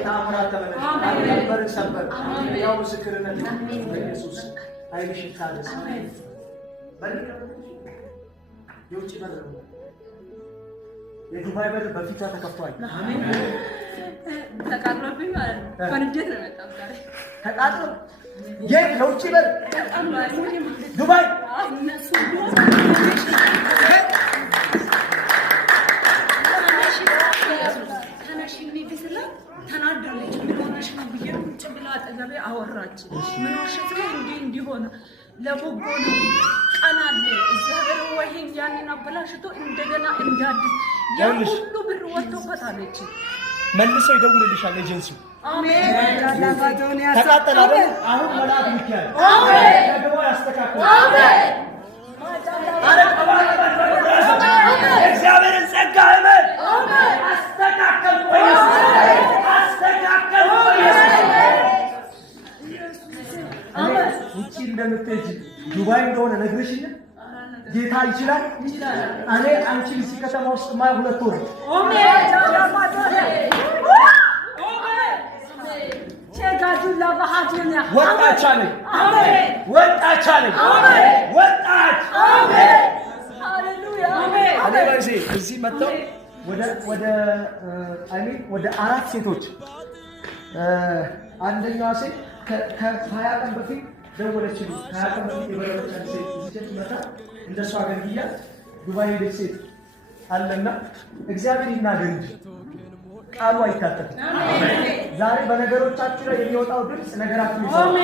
በተአምራት ተመለሽ። ነበር ሰበር ያው ምስክርነት በኢየሱስ አይልሽ ታደስ የውጭ በር የዱባይ በር በፊቷ ተከፍቷል። አሜን። ተቃጥሎብኝ ማለት ነው። ፈንጀት ነው የመጣው ዛሬ ተቃጥሎ የት የውጭ በር ዱባይ እነሱ ተናደለች። ምን ሆነሽ ነው ብዬ ቁጭ ብላ አጠገቤ አወራች። ምን ሆነሽ ነው እንዲሆነ ለበጎ ነው ቀናለ እግዚአብሔር ወይን ያንን አበላሽቶ እንደገና እንዳድስ ያ ሁሉ ብር ወጥቶበታለች። መልሶ ይደውልልሻል ኤጀንሲው። አሜን። ተቃጠለ አሁን ወላድ ይካል። አሜን። ደግሞ ያስተካክላል። አሜን። እግዚአብሔርን ጸጋ አሜን። አሜን። አስተካክል ውጪ እንደምትሄጂ ዱባይ እንደሆነ ነግረሽኝ ጌታ ይችላል። እኔ አንቺ እዚህ ከተማ ውስጥ ማይ 2 ወር ወጣች አለኝ። ወጣች አለኝ። ወጣች። እዚህ መጥተው ወደ 4 ሴቶች አንደኛዋ ሴት ከ20 ቀን በፊት ደወለችልኝ። 20 ቀን በፊት የበረረች ሴት እዚህ ቸርች መጣ እንደሷ አገልግያ ዱባይ ሄደች ሴት አለና እግዚአብሔር ይናገር እንጂ ቃሉ አይታጠፍም። ዛሬ በነገሮቻችሁ ላይ የሚወጣው ድምፅ ነገራችሁ ይሰራል።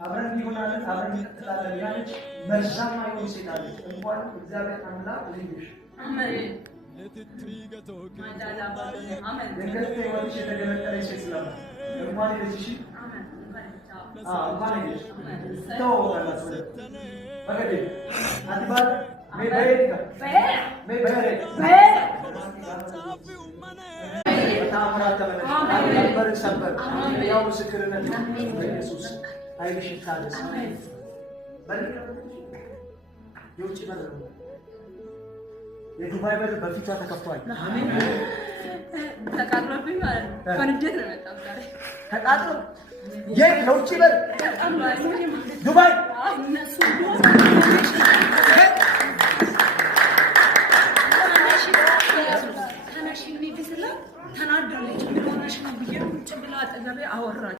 አብረን ይሆናለን አብረን እንቀጥላለን ያለች መርዛማ የሆነ ሴት አለች። እንኳን እግዚአብሔር አምላክ ልጅሽ አሜን የገለጠ ወልሽ የተገለጠለች ሴት ስለሆነ እንኳን ልጅሽ እንኳን ልጅሽ ተወራላስ በገዴ አዲባል ሜበሬካ ሜበሬ በተአምራት ተመለሽ። ነበር ሰበር ያው ምስክርነት በኢየሱስ አይልሽ ታደስ የውጭ በር የዱባይ በር በፊቷ ተከፍቷል። አሜን። ተቃጥሎብኝ ማለት ነው። ፈንጀት ነው የመጣው ዛሬ ተቃጥሎ የት የውጭ በር ዱባይ እነሱ ተናደለች። ምን ሆነሽ ነው ብዬ ቁጭ ብላ አጠገቤ አወራች።